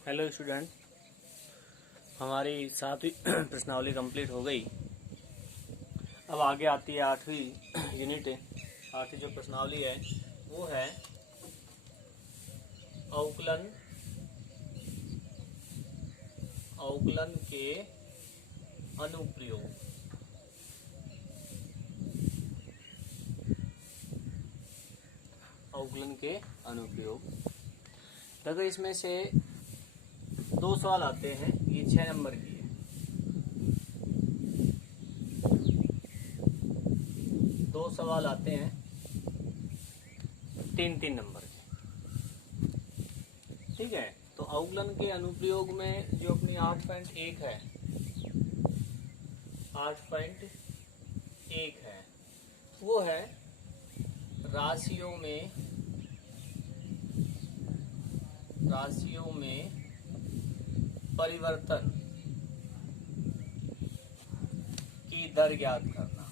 Hello student, हमारी 7वीं प्रश्नावली complete हो गई। अब आगे आती है 8वीं यूनिट। 8वीं जो प्रश्नावली है वो है अवकलन के अनुप्रयोग। अवकलन के अनुप्रयोग। देखो, इसमें से 2 सवाल आते हैं। ये 6 नंबर की है। 2 सवाल आते हैं 3-3 नंबर के। ठीक है, तो अवकलन के अनुप्रयोग में जो अपनी 8.1 है, 8.1 है, वो है राशियों में परिवर्तन की दर ज्ञात करना।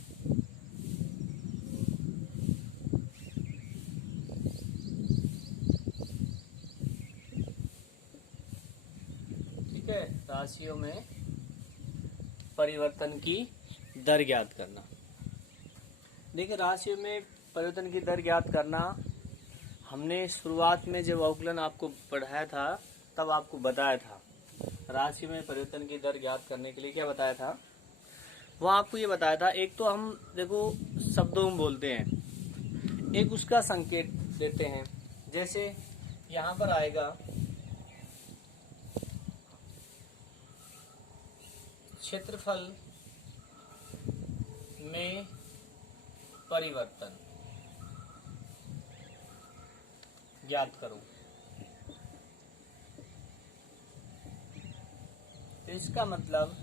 ठीक है, राशियों में परिवर्तन की दर ज्ञात करना। देखिए, राशियों में परिवर्तन की दर ज्ञात करना हमने शुरुआत में जब अवकलन आपको पढ़ाया था तब आपको बताया था। राशि में परिवर्तन की दर ज्ञात करने के लिए क्या बताया था? वो आपको ये बताया था, एक तो हम देखो शब्दों में बोलते हैं, एक उसका संकेत देते हैं। जैसे यहाँ पर आएगा क्षेत्रफल में परिवर्तन ज्ञात करो। तो इसका मतलब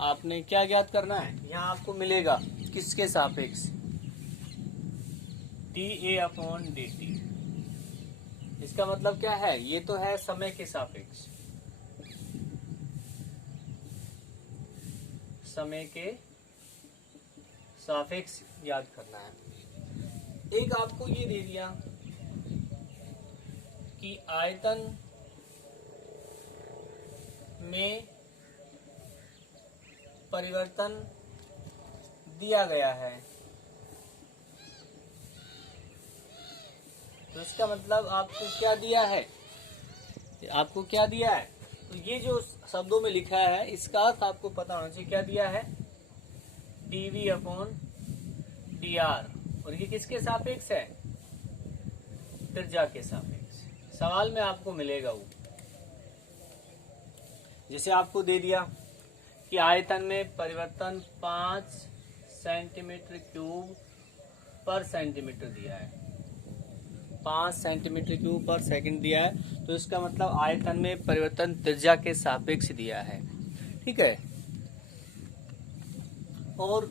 आपने क्या ज्ञात करना है? यहाँ आपको मिलेगा किसके सापेक्ष? dA/dt। इसका मतलब क्या है? ये तो है समय के सापेक्ष। समय के सापेक्ष याद करना है। एक आपको ये दे दिया कि आयतन में परिवर्तन दिया गया है, तो इसका मतलब आपको क्या दिया है? आपको क्या दिया है? तो ये जो शब्दों में लिखा है इसका अर्थ आपको पता होना चाहिए। क्या दिया है? dV/dr। और ये किसके सापेक्ष है? त्रिज्या के सापेक्ष। सवाल में आपको मिलेगा वो। जैसे आपको दे दिया कि आयतन में परिवर्तन 5 सेंटीमीटर क्यूब पर सेंटीमीटर दिया है, 5 सेंटीमीटर क्यूब पर सेकंड दिया है, तो इसका मतलब आयतन में परिवर्तन त्रिज्या के सापेक्ष दिया है। ठीक है, और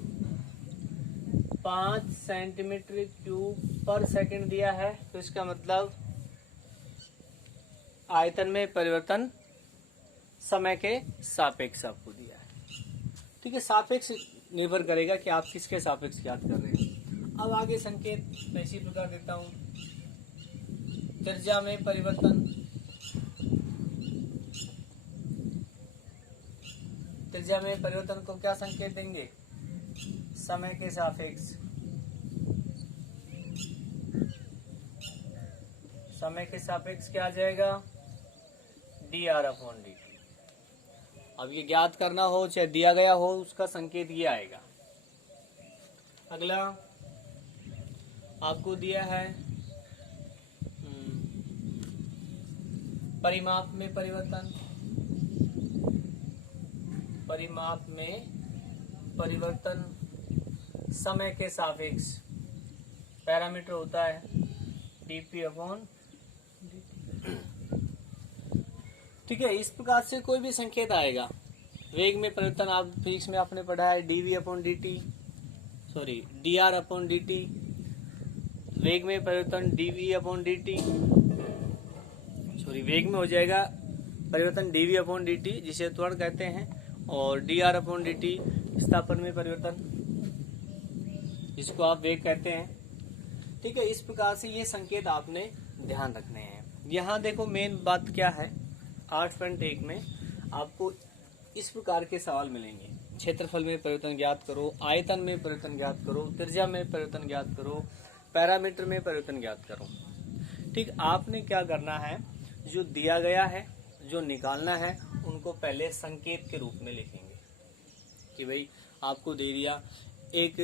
5 सेंटीमीटर क्यूब पर सेकंड दिया है, तो इसका मतलब आयतन में परिवर्तन समय के सापेक्ष आपको दिया है। ठीक है, सापेक्ष निर्भर करेगा कि आप किसके सापेक्ष याद कर रहे हैं। अब आगे संकेत मैं इसी प्रकार देता हूं। त्रिज्या में परिवर्तन, त्रिज्या में परिवर्तन को क्या संकेत देंगे? समय के सापेक्ष। समय के सापेक्ष क्या आ जाएगा? dR/dt। अब ये ज्ञात करना हो चाहे दिया गया हो, उसका संकेत ये आएगा। अगला आपको दिया है परिमाप में परिवर्तन। परिमाप में परिवर्तन समय के सापेक्ष। पैरामीटर होता है dP/dt। ठीक है, इस प्रकार से कोई भी संकेत आएगा। वेग में परिवर्तन आप फिजिक्स में आपने पढ़ा है dV/dt, सॉरी dR/dt। वेग में परिवर्तन dV/dt, सॉरी वेग में हो जाएगा परिवर्तन dV/dt जिसे त्वरण कहते हैं, और dR/dt विस्थापन में परिवर्तन जिसको आप वेग कहते हैं। ठीक है, इस प्रकार से ये संकेत आपने ध्यान रखने हैं। यहाँ देखो मेन बात क्या है, 8.1 में आपको इस प्रकार के सवाल मिलेंगे। क्षेत्रफल में परिवर्तन ज्ञात करो, आयतन में परिवर्तन ज्ञात करो, त्रिज्या में परिवर्तन ज्ञात करो, पैरामीटर में परिवर्तन ज्ञात करो। ठीक, आपने क्या करना है, जो दिया गया है, जो निकालना है, उनको पहले संकेत के रूप में लिखेंगे कि भाई आपको दे दिया एक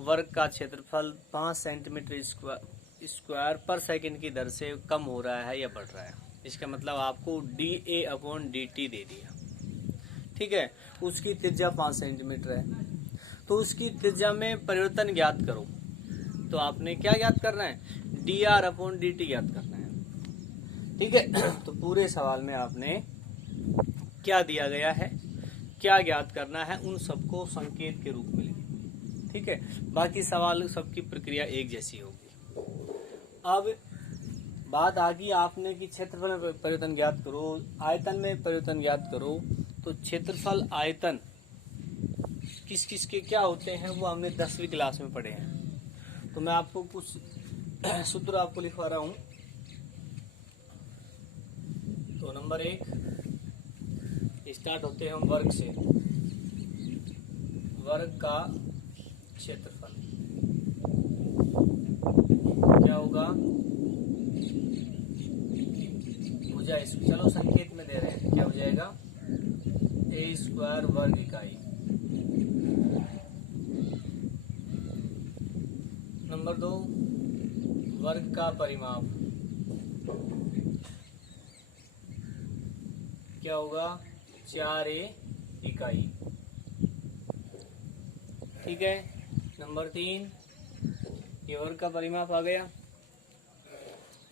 वर्ग का क्षेत्रफल 5 सेंटीमीटर स्क्वायर पर सेकंड की दर से कम हो रहा है या बढ़ रहा है। इसका मतलब आपको dA/dt दे दिया। ठीक है, उसकी त्रिज्या 5 सेंटीमीटर है, तो उसकी त्रिज्या में परिवर्तन ज्ञात करो। तो आपने क्या ज्ञात करना है, dR/dt ज्ञात करना है। ठीक है, तो पूरे सवाल में आपने क्या दिया गया है, क्या ज्ञात करना है, उन सबको संकेत के रूप में लिखें। ठीक है, बाकी सवाल सबकी प्रक्रिया एक जैसी होगी। अब बात आ गई आपने कि क्षेत्रफल में परिवर्तन ज्ञात करो, आयतन में परिवर्तन ज्ञात करो। तो क्षेत्रफल आयतन किस किस के क्या होते हैं वो हमने 10वीं क्लास में पढ़े हैं। तो मैं आपको कुछ सूत्र आपको लिखवा रहा हूं। तो नंबर 1 स्टार्ट होते हैं हम वर्ग से। वर्ग का क्षेत्रफल क्या होगा, भुजा, चलो संकेत में दे रहे हैं, क्या हो जाएगा, a² वर्ग इकाई। नंबर 2 वर्ग का परिमाप क्या होगा, 4a इकाई। ठीक है, नंबर 3 ये वर्ग का परिमाप आ गया।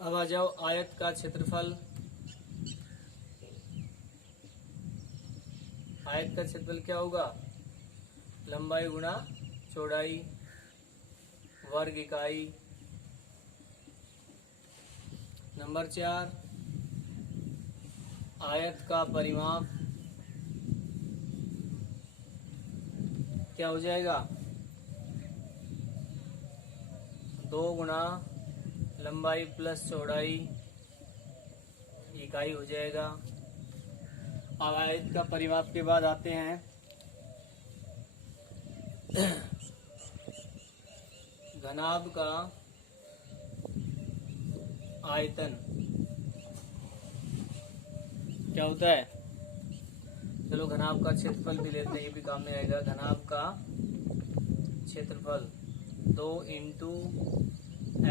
अब आ जाओ आयत का क्षेत्रफल। आयत का क्षेत्रफल क्या होगा, लंबाई गुणा चौड़ाई वर्ग इकाई। नंबर 4 आयत का परिमाप क्या हो जाएगा, 2 गुणा लंबाई प्लस चौड़ाई इकाई हो जाएगा। अब आयत का परिमाप के बाद आते हैं घनाभ का आयतन क्या होता है। चलो घनाभ का क्षेत्रफल भी लेते हैं, ये भी काम में आएगा। घनाभ का क्षेत्रफल 2 into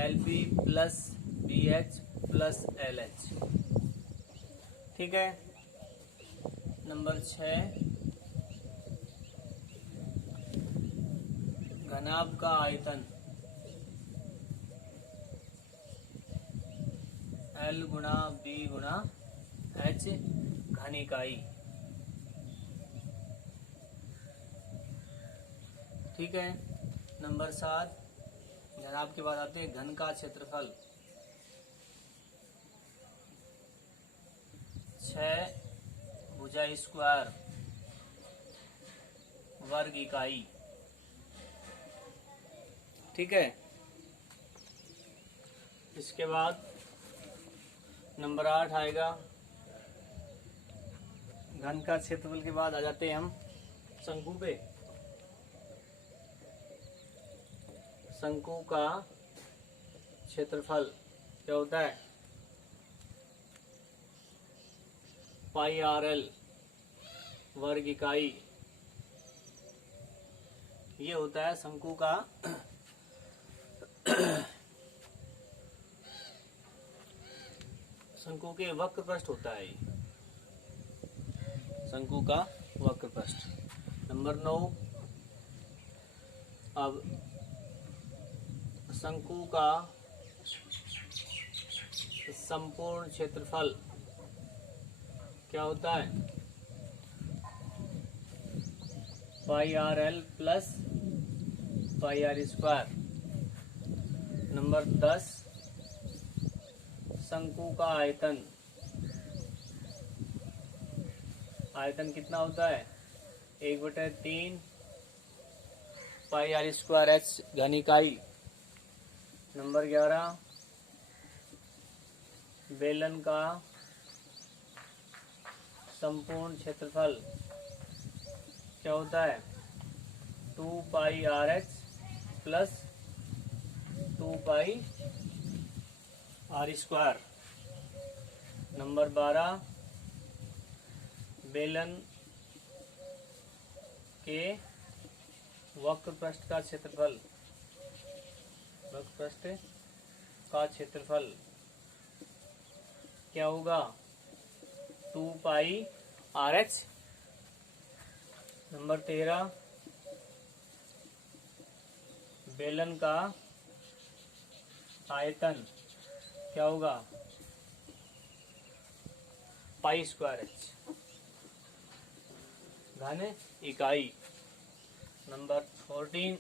LB plus BH plus LH। ठीक है, नंबर 6 घनाभ का आयतन L गुणा B गुणा H घन इकाई। ठीक है, नंबर 7 घनाभ के बाद आते हैं घन का क्षेत्रफल 6 भुजा स्क्वायर वर्ग इकाई। ठीक है, इसके बाद नंबर 8 आएगा। घन का क्षेत्रफल के बाद आ जाते हैं हम शंकु पे। शंकु का क्षेत्रफल क्या होता है, πRL वर्ग इकाई। ये होता है शंकु का शंकु के वक्र पृष्ठ होता है, शंकु का वक्र पृष्ठ। नंबर 9 अब शंकु का संपूर्ण क्षेत्रफल क्या होता है, πRL प्लस πR²। नंबर 10 शंकु का आयतन। आयतन कितना होता है, 1/3 πR² घन इकाई। नंबर 11 बेलन का संपूर्ण क्षेत्रफल क्या होता है 2 pi R H plus 2 pi R square. Number 12, बेलन के वक्र पृष्ठ का क्षेत्रफल, वक्र पृष्ठ का क्षेत्रफल क्या होगा 2 पाई आर एच। नंबर 13, बेलन का आयतन क्या होगा पाई स्क्वायर एच, घन इकाई। नंबर 14,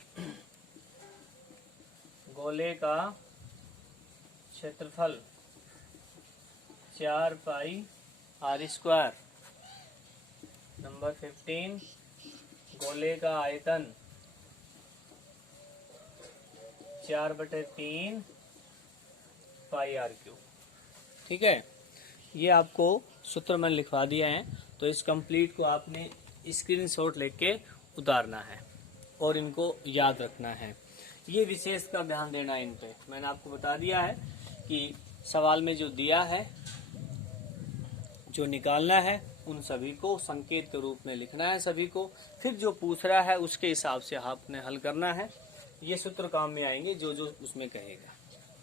गोले का क्षेत्रफल 4 पाई आर स्क्वायर। नंबर 15, गोले का आयतन 4/3 पाई आर क्यूब। ठीक है, ये आपको सूत्र मैंने लिखवा दिया है, तो इस कंप्लीट को आपने स्क्रीनशॉट लेके उतारना है और इनको याद रखना है। ये विशेष का ध्यान देना है इन पे। मैंने आपको बता दिया है कि सवाल में जो दिया है, जो निकालना है, उन सभी को संकेत के रूप में लिखना है सभी को, फिर जो पूछ रहा है उसके हिसाब से आपने हल करना है। ये सूत्र काम में आएंगे जो जो उसमें कहेगा।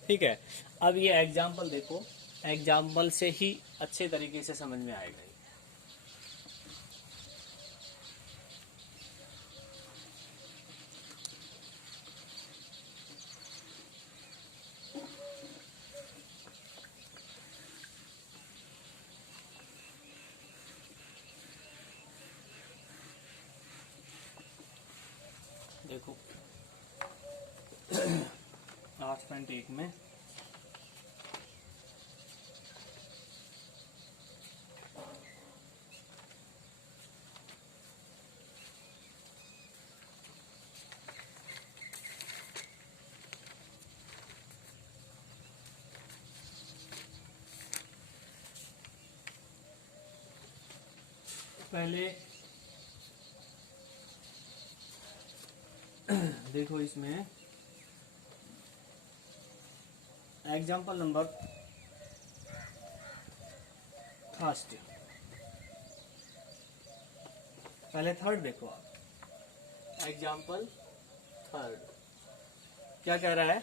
ठीक है, अब ये एग्जाम्पल देखो, एग्जाम्पल से ही अच्छे तरीके से समझ में आएगा। देखो 8.1 में पहले देखो, इसमें एग्जाम्पल नंबर फर्स्ट, पहले थर्ड देखो आप। एग्जाम्पल थर्ड क्या कह रहा है,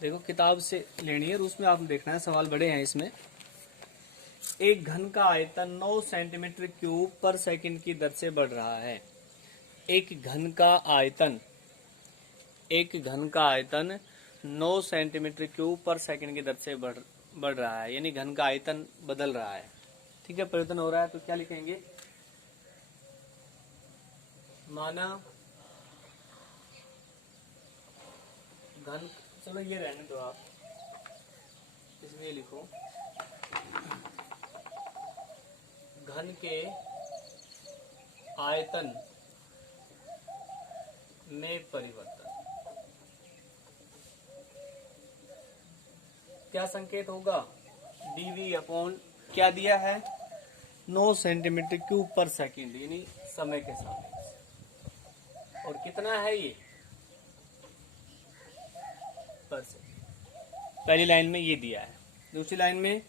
देखो किताब से लेनी है और उसमें आप देखना है, सवाल बड़े हैं इसमें। एक घन का आयतन 9 सेंटीमीटर क्यूब पर सेकंड की दर से बढ़ रहा है। एक घन का आयतन 9 सेंटीमीटर क्यूब पर सेकंड की दर से बढ़ रहा है, यानी घन का आयतन बदल रहा है। ठीक है, परिवर्तन हो रहा है, तो क्या लिखेंगे, माना घन, चलो ये रहने दो आप, इसमें लिखो घन के आयतन में परिवर्तन। क्या संकेत होगा, dv अपॉन क्या दिया है 9 सेंटीमीटर क्यूब पर सेकंड, यानी समय के सापेक्ष, और कितना है ये पर सेकंड। पहली लाइन में ये दिया है। दूसरी लाइन में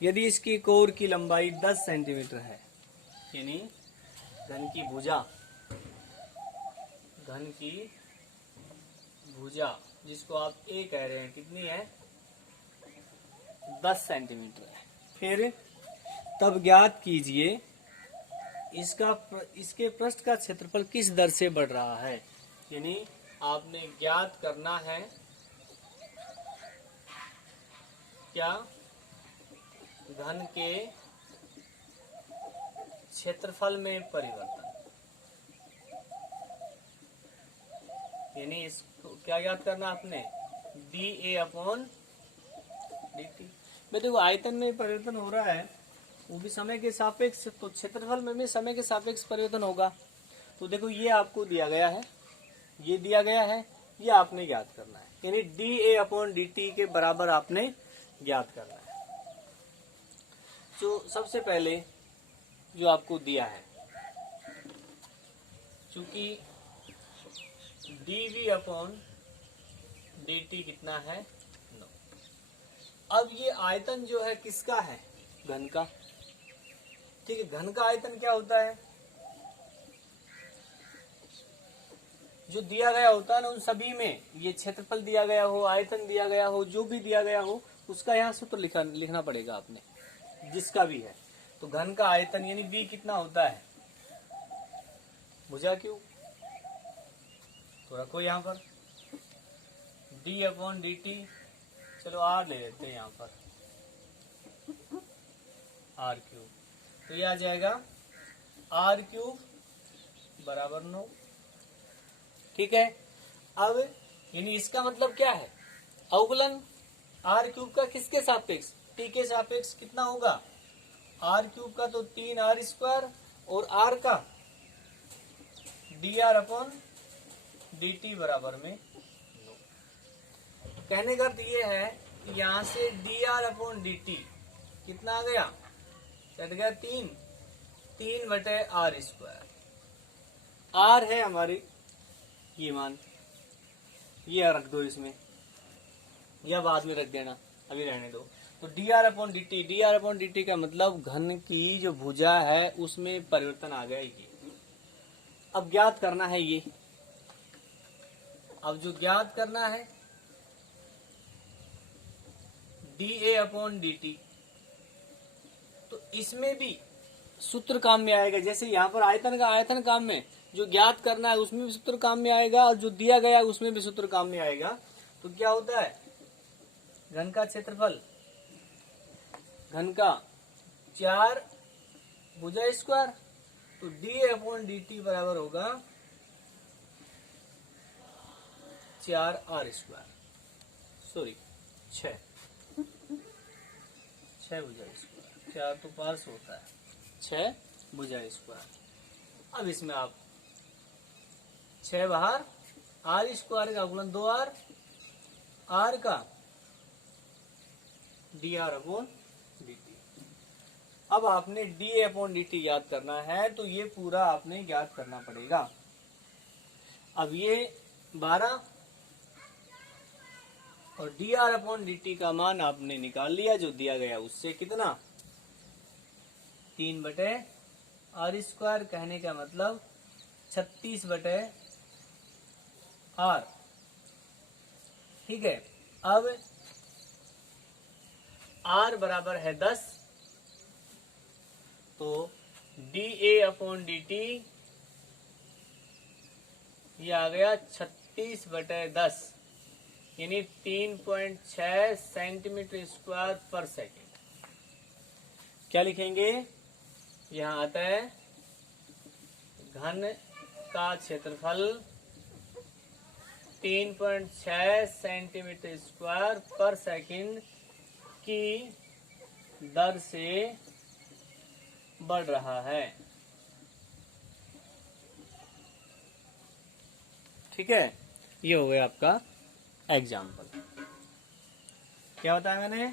यदि इसकी कोर की लंबाई 10 सेंटीमीटर है, यानी घन की भुजा जिसको आप ए कह रहे हैं, कितनी है 10 सेंटीमीटर है। फिर तब ज्ञात कीजिए इसके पृष्ठ का क्षेत्रफल किस दर से बढ़ रहा है, यानी आपने ज्ञात करना है क्या घन के क्षेत्रफल में परिवर्तन, यानी इसको क्या ज्ञात करना आपने D A upon D T. देखो आयतन में परिवर्तन हो रहा है, वो भी समय के सापेक्ष, तो क्षेत्रफल में भी समय के सापेक्ष परिवर्तन होगा। तो देखो ये आपको दिया गया है, ये दिया गया है, ये आपने ज्ञात करना है, यानी D A upon D T के बराबर आपने ज्ञात करना है। तो सबसे पहले जो आपको दिया है, चूंकि dv अपॉन dt कितना है 9। अब ये आयतन जो है किसका है, घन का। ठीक है, घन का आयतन क्या होता है, जो दिया गया होता है ना उन सभी में, ये क्षेत्रफल दिया गया हो, आयतन दिया गया हो, जो भी दिया गया हो उसका यहाँ सूत्र लिखना पड़ेगा आपने, जिसका भी है। तो घन का आयतन यानी v कितना होता है, भुजा क्यों, तो रखो यहाँ पर d अपॉन डी टी, चलो r ले लेते हैं यहाँ पर r क्यूब, तो ये आ जाएगा r क्यूब बराबर 9। ठीक है, अब यानी इसका मतलब क्या है, अवकलन r क्यूब का किसके सापेक्ष, t के सापेक्ष कितना होगा, r क्यूब का तो 3r² और r का dr अपॉन dt बराबर में 9। कहने का अर्थ ये है कि यहाँ से dr अपॉन dt कितना आ गया, कट गया 3/r²। r है हमारी ये मान, ये रख दो इसमें, या बाद में रख देना, अभी रहने दो। तो dr अपॉन dt का मतलब घन की जो भुजा है उसमें परिवर्तन आ गया ये। अब ज्ञात करना है ये, अब जो ज्ञात करना है dA अपॉन dt, तो इसमें भी सूत्र काम में आएगा। जैसे यहाँ पर आयतन काम में, जो ज्ञात करना है उसमें भी सूत्र काम में आएगा, और जो दिया गया है उसमें भी सूत्र काम में आएगा। तो क्या होता है, घन का क्षेत्रफल, घन का 4 भुजा स्क्वायर, तो dA अपॉन dt बराबर होगा 4r², सॉरी 6 भुजा स्क्वायर, 4 तो पार्श होता है, 6 भुजा स्क्वायर। अब इसमें आप 6 बाहर, r² का गुणन 2r, r का dr अपॉन dt। अब आपने dA अपॉन dt याद करना है, तो ये पूरा आपने याद करना पड़ेगा। अब ये 12 और dr अपॉन dt का मान आपने निकाल लिया, जो दिया गया उससे कितना, 3/r², कहने का मतलब 36/r। ठीक है, अब r बराबर है 10, तो dA अपॉन dt ये आ गया 36/10, यानी 3.6 सेंटीमीटर स्क्वायर पर सेकेंड। क्या लिखेंगे, यहाँ आता है घन का क्षेत्रफल 3.6 सेंटीमीटर स्क्वायर पर सेकेंड की दर से बढ़ रहा है। ठीक है, ये हो गया आपका एग्जाम्पल। क्या बताया मैंने,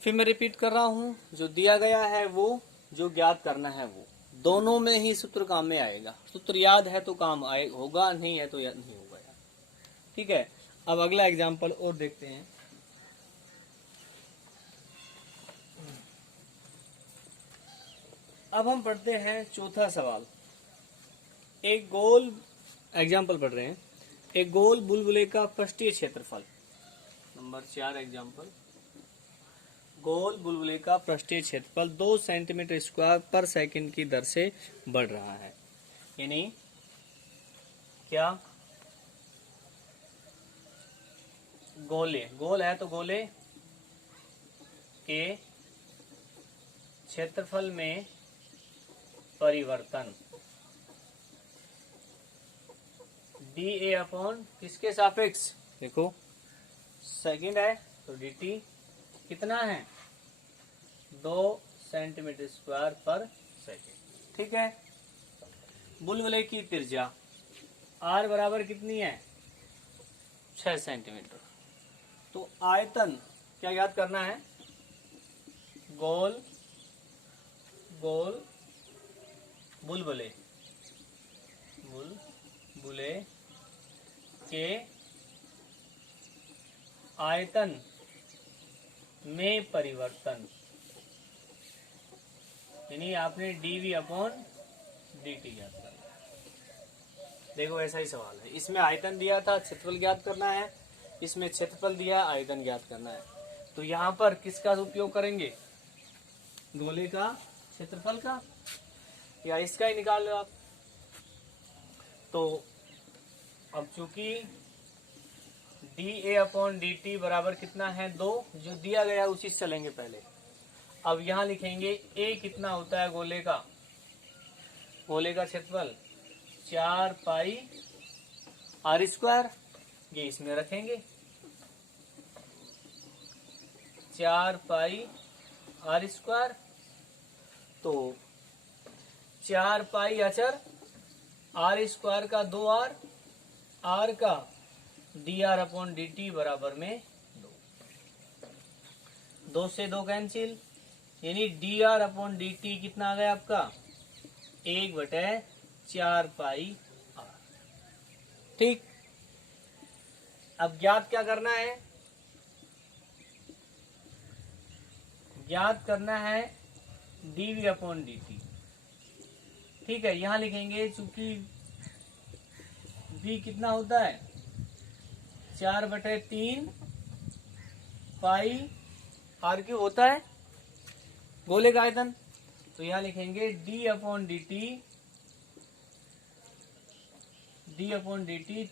फिर मैं रिपीट कर रहा हूं, जो दिया गया है वो, जो ज्ञात करना है वो, दोनों में ही सूत्र काम में आएगा। सूत्र याद है तो काम होगा, नहीं है तो याद नहीं होगा। ठीक है, अब अगला एग्जाम्पल और देखते हैं। अब हम पढ़ते हैं चौथा सवाल। एक गोल एग्जाम्पल पढ़ रहे हैं, एक गोल बुलबुले का पृष्ठीय क्षेत्रफल, नंबर 4 एग्जाम्पल। गोल बुलबुले का पृष्ठीय क्षेत्रफल 2 सेंटीमीटर स्क्वायर पर सेकंड की दर से बढ़ रहा है। यानी क्या, गोल है तो गोले के क्षेत्रफल में परिवर्तन dA अपॉन किसके सापेक्ष, देखो सेकंड है तो dt कितना है, 2 सेंटीमीटर स्क्वायर पर सेकंड। ठीक है, बुलबुले की त्रिज्या r बराबर कितनी है, 6 सेंटीमीटर। तो आयतन क्या याद करना है, गोल बुलबुले बुलबुले के आयतन में परिवर्तन, यानी आपने dv अपॉन dt ज्ञात करना। देखो ऐसा ही सवाल है, इसमें आयतन दिया था, क्षेत्रफल ज्ञात करना है, इसमें क्षेत्रफल दिया, आयतन ज्ञात करना है। तो यहाँ पर किसका उपयोग करेंगे, गोले का क्षेत्रफल का, या इसका ही निकाल लो आप। तो अब चूंकि dA अपॉन dt बराबर कितना है 2, जो दिया गया उसी से चलेंगे पहले। अब यहाँ लिखेंगे A कितना होता है गोले का क्षेत्रफल 4 पाई r स्क्वायर, ये इसमें रखेंगे 4 पाई r स्क्वायर। तो 4 पाई अचर r स्क्वायर का 2r, r का dr अपॉन dt बराबर में 2 से 2 कैंसिल, यानी dr अपॉन dt कितना आ गया आपका 1/4 पाई r। ठीक, अब ज्ञात क्या करना है, ज्ञात करना है dv अपॉन dt। ठीक है, यहां लिखेंगे चूंकि v कितना होता है 4/3 पाई r क्यूब होता है गोले का आयतन। तो यहां लिखेंगे d अपॉन dt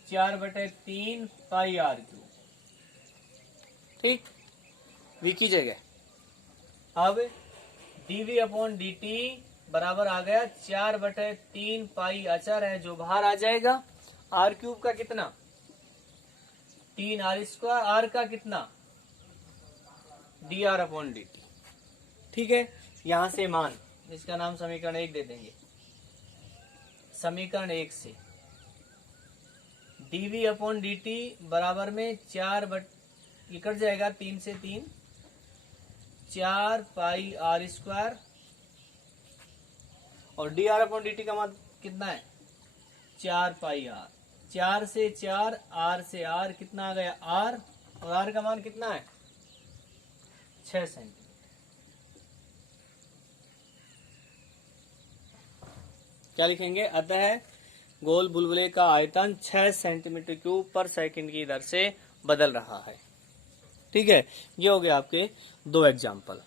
4/3 पाई r क्यूब। ठीक, v की जगह अब dv अपॉन dt बराबर आ गया 4/3 पाई अचर है जो बाहर आ जाएगा, r क्यूब का कितना 3r स्क्वायर, r का कितना dr अपॉन dt। ठीक है, यहां से मान, इसका नाम समीकरण 1 दे देंगे। समीकरण 1 से dv अपॉन dt बराबर में 4 ये कट जाएगा 3 से 3 4 पाई r स्क्वायर, और dr अपॉन dt का मान कितना है 4 पाई r। 4 से 4 r से r कितना आ गया r, और r का मान कितना है 6 सेंटीमीटर। क्या लिखेंगे, अतः गोल बुलबुले का आयतन 6 सेंटीमीटर क्यूब पर सेकंड की दर से बदल रहा है। ठीक है, ये हो गया आपके 2 एग्जाम्पल।